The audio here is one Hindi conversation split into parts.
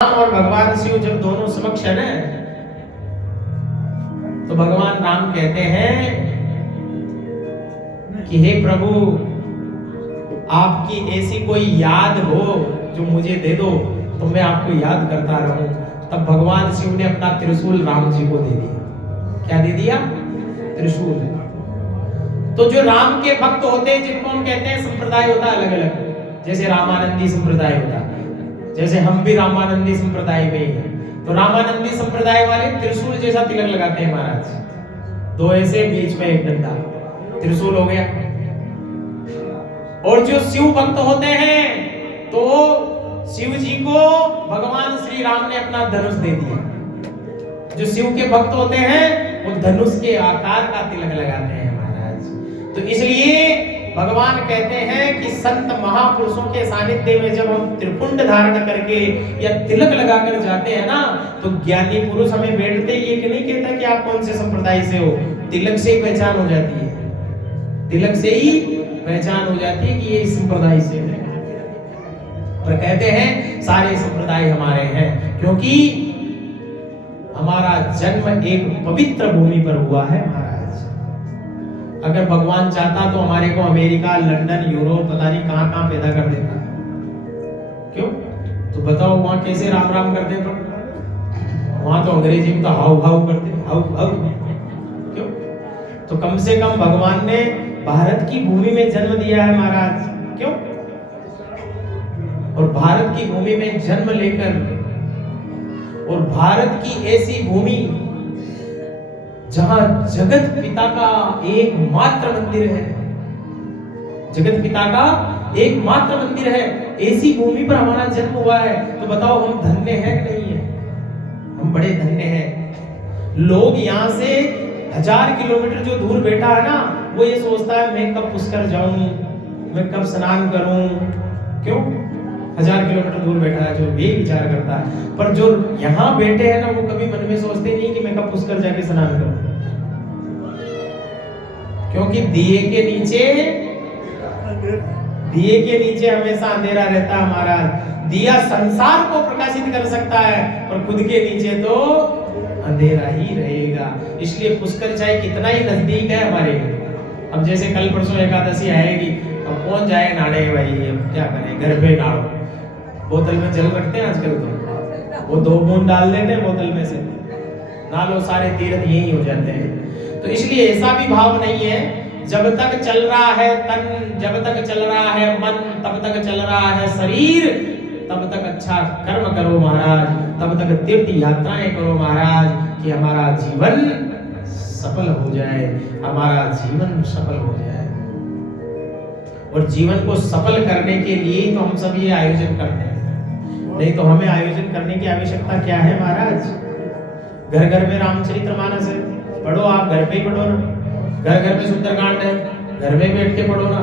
और भगवान शिव जब दोनों समक्ष है ना, तो भगवान राम कहते हैं कि हे प्रभु, आपकी ऐसी कोई याद हो जो मुझे दे दो तो मैं आपको याद करता रहूं। तब भगवान शिव ने अपना त्रिशूल राम जी को दे दिया। क्या दे दिया? त्रिशूल। तो जो राम के भक्त होते हैं, जिनको हम कहते हैं संप्रदाय होता है अलग अलग, जैसे रामानंदी संप्रदाय होता है, जैसे हम भी रामानंदी संप्रदाय में ही हैं। तो रामानंदी संप्रदाय वाले त्रिशूल जैसा तिलक लगाते हैं महाराज, दो ऐसे बीच में एक डंडा, त्रिशूल हो गया। और जो शिव भक्त होते हैं तो शिव जी को भगवान श्री राम ने अपना धनुष दे दिया। जो शिव के भक्त होते हैं वो धनुष के आकार का तिलक लगाते हैं महाराज। तो इसलिए भगवान कहते हैं कि संत महापुरुषों के सानिध्य में जब हम त्रिपुंड धारण करके या तिलक लगाकर जाते हैं ना, तो ज्ञानी पुरुष हमें बैठते ही ये नहीं कहता कि आप कौन से संप्रदाय से हो, तिलक से ही पहचान हो जाती है। तिलक से ही पहचान हो जाती है कि ये इस संप्रदाय से है। पर कहते हैं सारे संप्रदाय हमारे हैं, क्योंकि हमारा जन्म एक पवित्र भूमि पर हुआ है महाराज। अगर भगवान चाहता तो हमारे को अमेरिका, लंदन, यूरोप पता नहीं कहां पैदा कर देता। क्यों? तो बताओ वहां कैसे राम राम करते हैं? तो वहां तो अंग्रेजी में तो हाउ हाउ करते, हाउ हाउ। क्यों? तो कम से कम भगवान ने भारत की भूमि में जन्म दिया है महाराज। क्यों? और भारत की भूमि में जन्म लेकर, और भारत की ऐसी भूमि जहां जगत पिता का एकमात्र मंदिर है, जगत पिता का एकमात्र मंदिर है, ऐसी भूमि पर हमारा जन्म हुआ है। तो बताओ हम धन्य हैं कि नहीं है? हम बड़े धन्य हैं। लोग यहाँ से 1000 किलोमीटर जो दूर बैठा है ना, वो ये सोचता है मैं कब पुष्कर जाऊं, मैं कब स्नान करूं। क्यों? 1000 किलोमीटर दूर बैठा है जो भी विचार करता है। पर जो यहाँ बैठे हैं ना, वो कभी मन में सोचते नहीं कि मैं कब पुष्कर जाके स्नान करूं। क्योंकि दिए के नीचे हमेशा अंधेरा रहता है महाराज। दिया संसार को प्रकाशित कर सकता है, पर खुद के नीचे तो अंधेरा ही रहेगा। इसलिए पुष्कर चाहे कितना ही नजदीक है हमारे, अब जैसे कल परसों एकादशी आएगी, अब कौन जाए नहाने भाई, अब क्या करें, घर पे नहाओ। बोतल में जल रखते हैं आजकल, तो वो 2 बूंद डाल देते हैं बोतल में से, नहा लो, सारे तीर्थ यही हो जाते हैं। तो इसलिए ऐसा भी भाव नहीं है। जब तक चल रहा है तन, जब तक चल रहा है मन, तब तक चल रहा है शरीर, तब तक अच्छा कर्म करो महाराज, तब तक तीर्थ यात्राएं करो महाराज, कि हमारा जीवन सफल हो जाए, हमारा जीवन सफल हो जाए। और जीवन को सफल करने के लिए तो हम सब ये आयोजन करते हैं, नहीं तो हमें आयोजन करने की आवश्यकता क्या है महाराज? घर घर में रामचरितमानस है, पढ़ो, आप घर पे ही पढ़ो ना। घर घर में सुंदरकांड है, घर में बैठ के पढ़ो ना।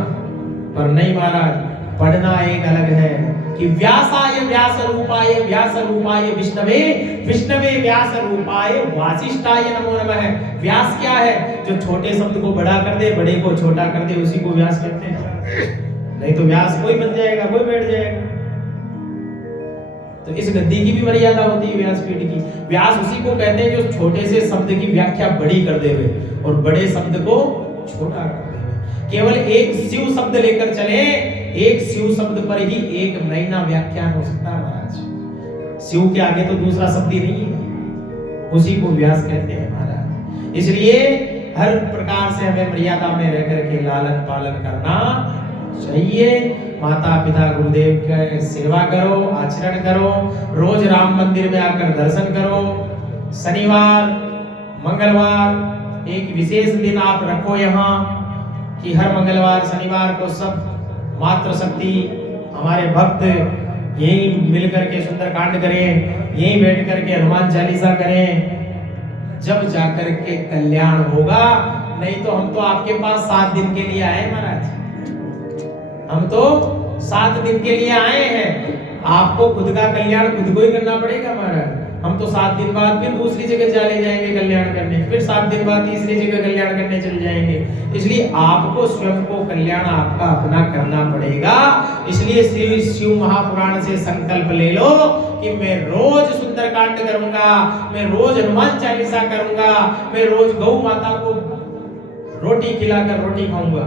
पर नहीं महाराज, पढ़ना एक अलग है कि व्यासाय व्यास रूपाय, व्यास रूपाय विष्णवे, विष्णवे व्यास रूपाय वासिष्ठाय नमो नमः। व्यास क्या है? जो छोटे शब्द को बड़ा कर दे, बड़े को छोटा कर दे, उसी को व्यास कहते हैं। नहीं तो व्यास कोई बन जाएगा, कोई बैठ जाएगा। तो इस गद्दी की भी मर्यादा होती है व्यासपीठ की। व्यास उसी को कहते हैं जो छोटे से शब्द की व्याख्या बड़ी कर देवे और बड़े शब्द को छोटा कर देवे। केवल एक शिव शब्द लेकर चले, एक शिव शब्द पर ही एक नैना व्याख्यान हो सकता है महाराज। शिव के आगे तो दूसरा शब्द ही नहीं है, उसी को व्यास कहते हैं महाराज। इसलिए हर प्रकार से हमें मर्यादा में रह करके लालन पालन करना चाहिए। माता पिता गुरुदेव की सेवा करो, आचरण करो, रोज राम मंदिर में आकर दर्शन करो। शनिवार, मंगलवार एक विशेष दिन आप रखो यहाँ, कि हर मंगलवार शनिवार को सब मातृ शक्ति हमारे भक्त यही मिलकर के सुंदरकांड करें, यही बैठ करके हनुमान चालीसा करें, जब जाकर के कल्याण होगा। नहीं तो हम तो आपके पास 7 दिन के लिए आए महाराज, हम तो 7 दिन के लिए आए हैं। आपको खुद का कल्याण खुद को ही करना पड़ेगा महाराज। हम तो 7 दिन बाद फिर दूसरी जगह चले जाएंगे कल्याण करने, फिर 7 दिन बाद तीसरी जगह कल्याण करने चले जाएंगे। इसलिए आपको स्वयं को कल्याण आपका अपना करना पड़ेगा। इसलिए शिव महापुराण से संकल्प ले लो कि मैं रोज सुंदरकांड करूंगा, मैं रोज हनुमान चालीसा करूंगा, मैं रोज गौ माता को रोटी खिलाकर रोटी खाऊंगा,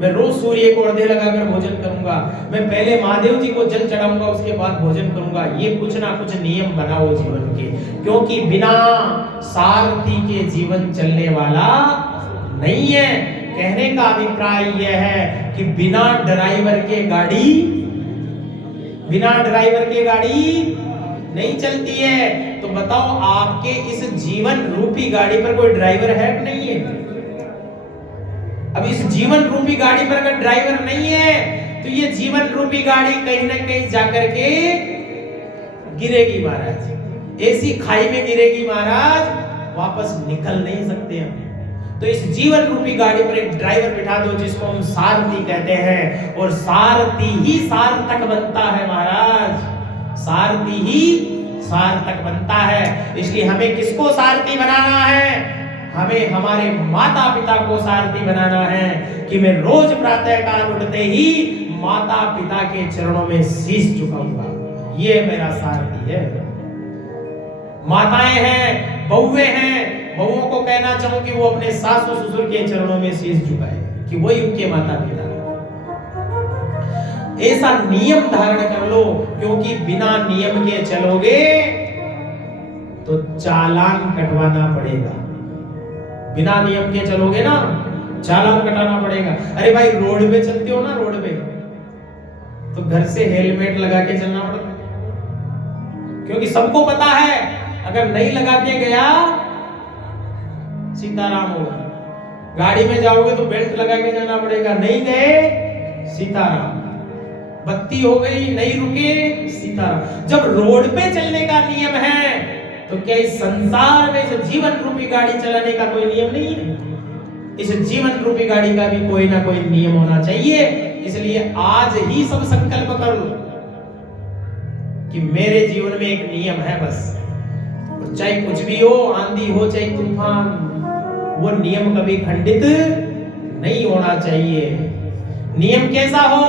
मैं रोज सूर्य को अर्घ्य लगाकर भोजन करूंगा, मैं पहले महादेव जी को जल चढ़ाऊंगा, उसके बाद भोजन करूंगा। ये कुछ ना कुछ नियम बनाओ जीवन के, क्योंकि बिना सारथी के जीवन चलने वाला नहीं है। कहने का अभिप्राय यह है कि बिना ड्राइवर के गाड़ी नहीं चलती है। तो बताओ आपके इस जीवन रूपी गाड़ी पर कोई ड्राइवर है कि नहीं है? अब इस जीवन रूपी गाड़ी पर अगर ड्राइवर नहीं है तो ये जीवन रूपी गाड़ी कहीं ना कहीं जाकर के गिरेगी महाराज, ऐसी खाई में गिरेगी महाराज, वापस निकल नहीं सकते हम। तो इस जीवन रूपी गाड़ी पर एक ड्राइवर बिठा दो जिसको हम सारथी कहते हैं, और सारथी ही सार्थक बनता है महाराज, सारथी ही सार्थक बनता है। इसलिए हमें किसको सारथी बनाना है? हमें हमारे माता पिता को सारथी बनाना है कि मैं रोज प्रातः काल उठते ही माता पिता के चरणों में शीश झुकाऊंगा, ये मेरा सारथी है। माताएं हैं, बहुएं हैं, बहुओं को कहना चाहूं कि वो अपने सासू ससुर के चरणों में शीश झुकाए, कि वही उनके माता पिता है। ऐसा नियम धारण कर लो, क्योंकि बिना नियम के चलोगे तो चालान कटवाना पड़ेगा। बिना नियम के चलोगे ना, चालान कटाना पड़ेगा। अरे भाई रोड पे चलते हो ना, रोड पे तो घर से हेलमेट लगा के चलना पड़ता है, क्योंकि सबको पता है अगर नहीं लगा के गया सीताराम होगा। गाड़ी में जाओगे तो बेल्ट लगा के जाना पड़ेगा, नहीं गए सीताराम। बत्ती हो गई नहीं रुके सीताराम। जब रोड पे चलने का नियम है तो क्या इस संसार में इस जीवन रूपी गाड़ी चलाने का कोई नियम नहीं है? इस जीवन रूपी गाड़ी का भी कोई ना कोई नियम होना चाहिए। इसलिए आज ही सब संकल्प कर लो कि मेरे जीवन में एक नियम है बस, और चाहे कुछ भी हो, आंधी हो चाहे तूफान, वो नियम कभी खंडित नहीं होना चाहिए। नियम कैसा हो?